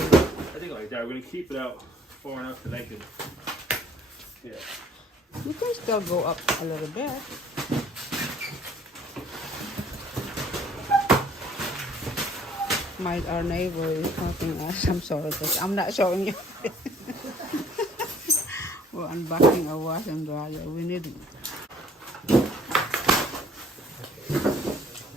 I think like that. We're gonna keep it out far enough that I can. Yeah. You can still go up a little bit. Our neighbor is talking us. I'm sorry, because I'm not showing you. We're unboxing a wash and dryer. We need it.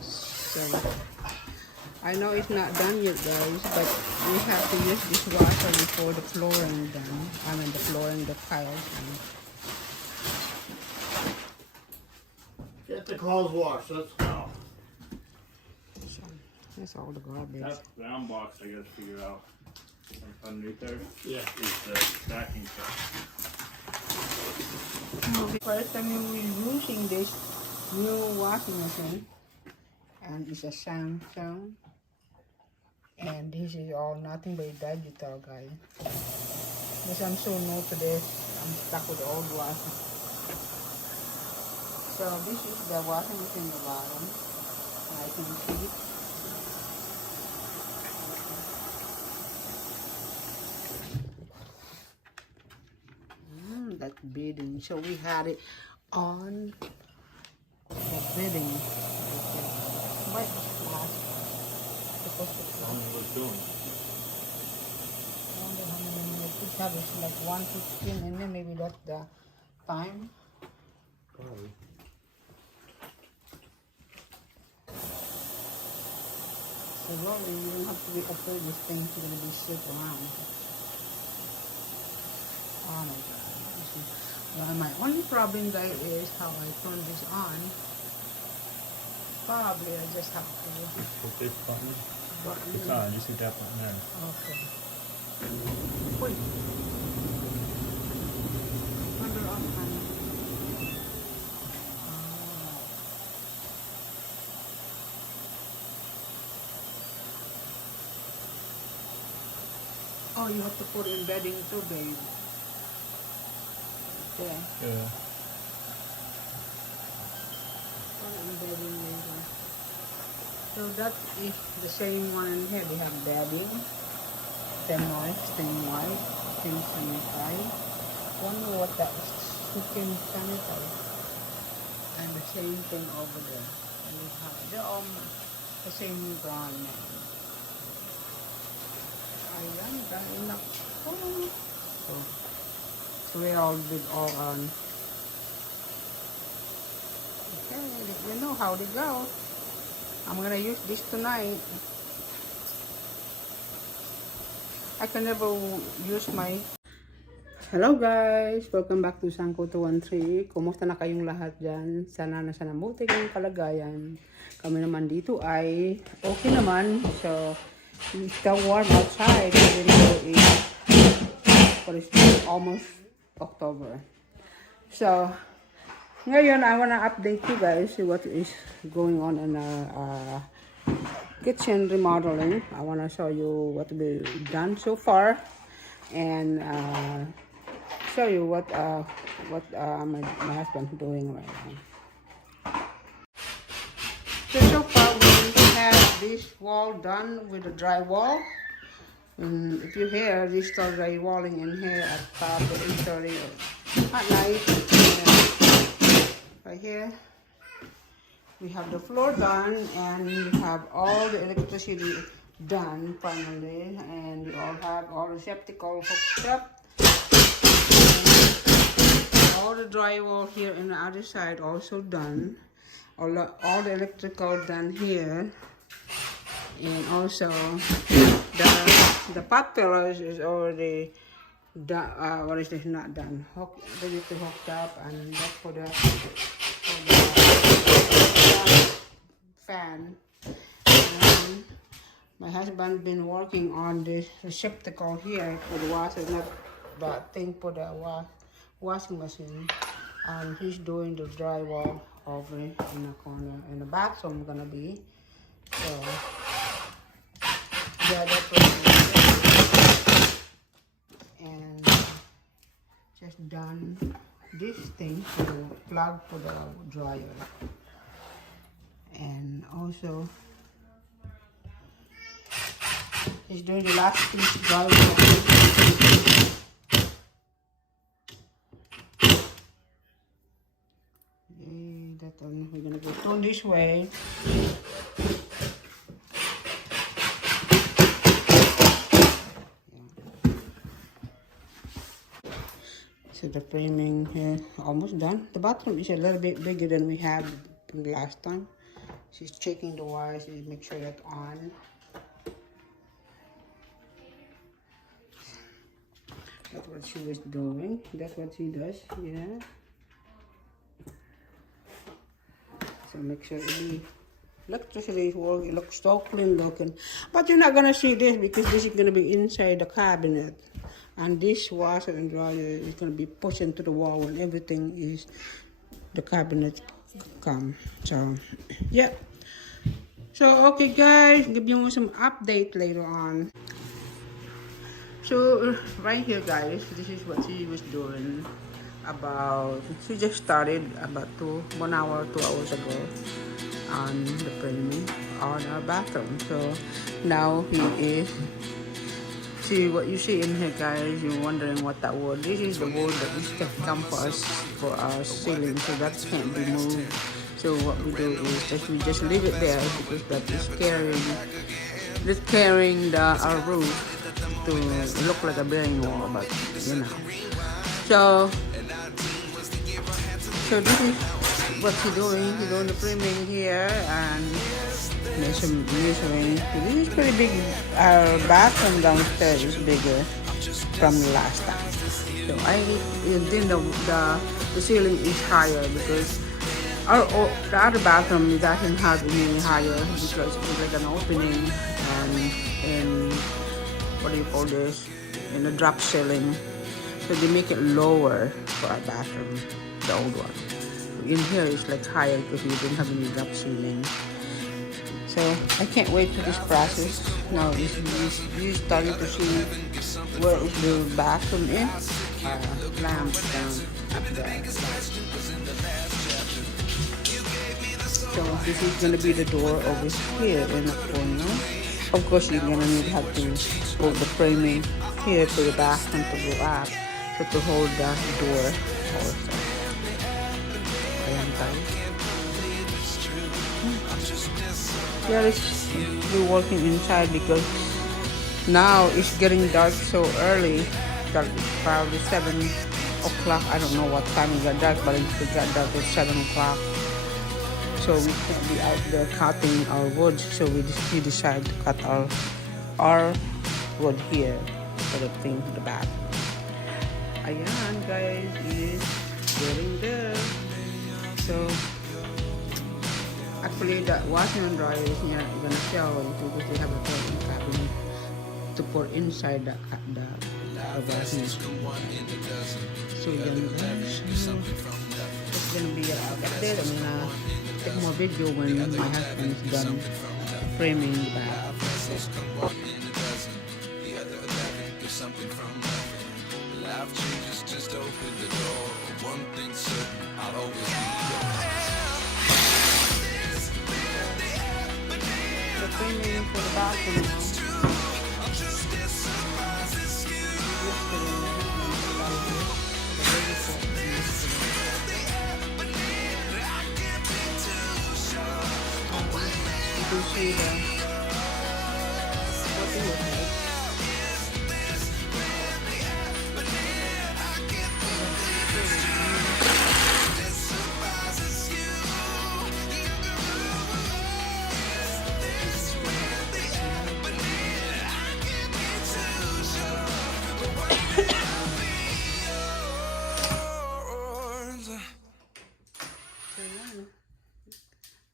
So, I know it's not done yet, guys, but we have to use this washer before the flooring done. I mean, the flooring, the tiles done. Get the clothes washed, let's go. So, that's all the garbage. That brown box I gotta figure out underneath there. Yeah. Is the stacking stuff. First time we're using this new washing machine, and it's a Samsung, and this is all nothing but digital, guys. Because I'm so new to this, I'm stuck with the old washing. So this is the washing machine at the bottom. I can see. That bedding. So we had it on the bedding. What last? Supposed to How long was doing? I wonder how many minutes. It have is like 1:15, and then maybe that's the time. Probably. So really, you don't have to be afraid this thing's gonna be shit around. Oh my god. Well, my only problem, guys, is how I turn this on. Probably I just have to Hit this button. button. It's on. You see that button there. Okay. Wait. Under off, honey. Oh, you have to put in bedding too, babe. Okay. Yeah. Put in bedding later. So that is the same one in here. They have bedding, moist, white, sanitize. Wonder what that is. Chicken sanitize. And the same thing over there. And we have, they're all the same brand name. Ayan, dahil na po. So we all did all on. Okay, you know how they go. I'm gonna use this tonight. I can never use my... Hello guys! Welcome back to Sanko 213. Kumusta na kayong lahat dyan? Sana nasa mabuti kayong kalagayan. Kami naman dito ay okay naman. So, it's still warm outside, even though it's almost October. So, ngayon I wanna update you guys what is going on in our kitchen remodeling. I wanna show you what we've done so far, and show you what my husband is doing right now. So far we have this wall done with the drywall. If you hear, they start drywalling in here at 8:30 at night. Right here, we have the floor done, and we have all the electricity done finally, and we all have all the receptacle hooked up. All the drywall here on the other side also done. All the electrical done here, and also the pot pillars is already done. What is this? Not done. Ready to hook up, and that's for the fan. And my husband been working on this receptacle here for the washer, not that thing for the washing machine. And he's doing the drywall over in the corner, in the bathroom gonna be. So yeah, that's what it is. And just done this thing for the plug for the dryer, and also He's doing the last piece drawing. That one, we're gonna go turn this way. So the framing here almost done. The bathroom is a little bit bigger than we had from the last time. She's checking the wires to make sure that's on. That's what she was doing. That's what she does, yeah. So make sure the electricity is working. It looks so clean looking. But you're not gonna see this because this is gonna be inside the cabinet. And this washer and dryer is gonna be pushed into the wall when everything is the cabinet come. So yeah. So okay guys, give you some update later on. So right here guys, this is what she was doing about, she just started about 1 hour, 2 hours ago on the framing on our bathroom. So now he is, see what you see in here guys, you're wondering what that wood, this is the wood that is to come for our ceiling, so that can't be moved. So what we do is that we just leave it there because that is carrying our roof to look like a building wall, but you know. So this is what she's doing. She's doing the framing here and measuring. This is pretty big. Our bathroom downstairs is bigger from last time. So then the ceiling is higher because the other bathroom doesn't have any higher because it's like an opening and what do you call this? In a drop ceiling. So they make it lower for our bathroom, the old one. In here it's like higher because we didn't have any drop ceiling. So I can't wait for this process. Now you starting to see where is the bathroom in. Lamp down up there. So this is gonna be the door over here in the corner. Of course, you're gonna have to hold the framing here to the bathroom to go up, so to hold the door also. Ayan tayo. Here is we're working inside because now it's getting dark so early. Dark, probably 7 o'clock. I don't know what time it got dark, but it got dark at 7 o'clock. So we can't be out there cutting our wood, so we decided to cut our wood here for the thing, the bath. Ayan guys, is getting there. So actually the washing and dryer is here gonna sell because they have a clothing cabinet to put inside the washing machine. So yan guys, it's gonna be update. I'm gonna take more video when my husband is done framing the bath. The framing for the bathroom. You see the what do you think?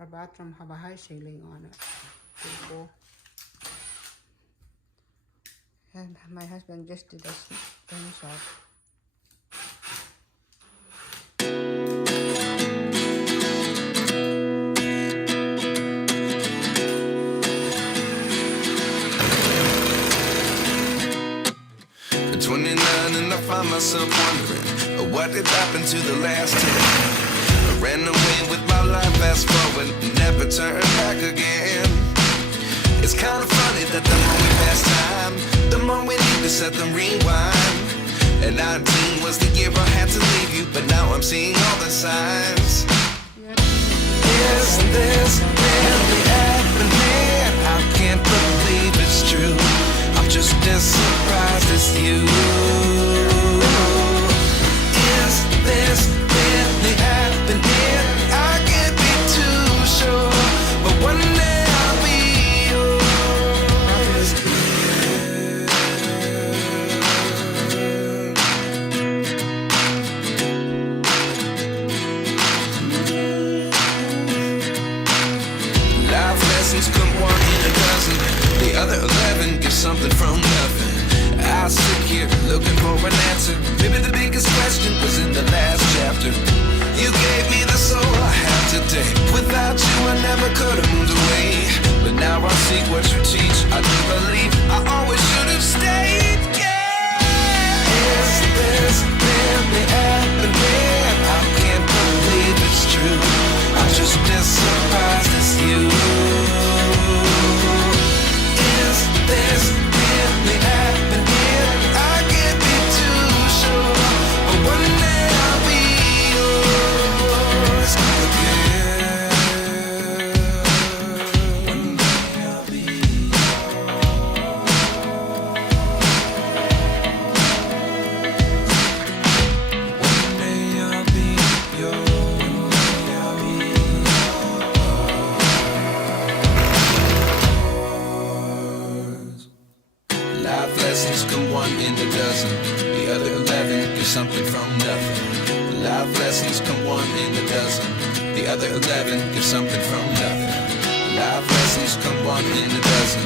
Our bathroom have a high ceiling on it. Cool. And my husband just did a things up. At 29 and I find myself wondering what did happen to the last 10. I ran away with my life, fast forward, never turn back again. It's kind of funny that the more we pass time, the more we need to set them rewind. And 19 was the year I had to leave you, but now I'm seeing all the signs. Is this really happening? I can't believe it's true. I'm just as surprised as you. Is this really happening? I can't be too sure, but one day I'll be yours. Life lessons come one in a dozen. The other 11 get something from nothing. I sit here looking for an answer. Maybe the biggest question was in the last chapter. You gave me the soul I have today. Without you I never could have moved away. But now I see what you teach. I do believe I always should have stayed. Yeah. Is this really happening? I can't believe it's true. I'm just as surprised as you. Is this really happening? I can't be too sure, but one day I'll be yours again. One day I'll be One day I'll be yours. Life lessons come one in a dozen. The other 11 get something from nothing. Life lessons come one in a dozen. The other 11 get something from nothing. Life lessons come one in a dozen.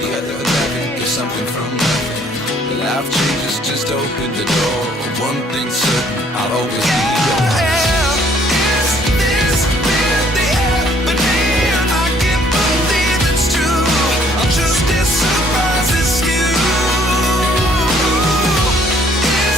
The other 11 get something from nothing. The life changes just open the door. One thing's certain, I'll always be yours.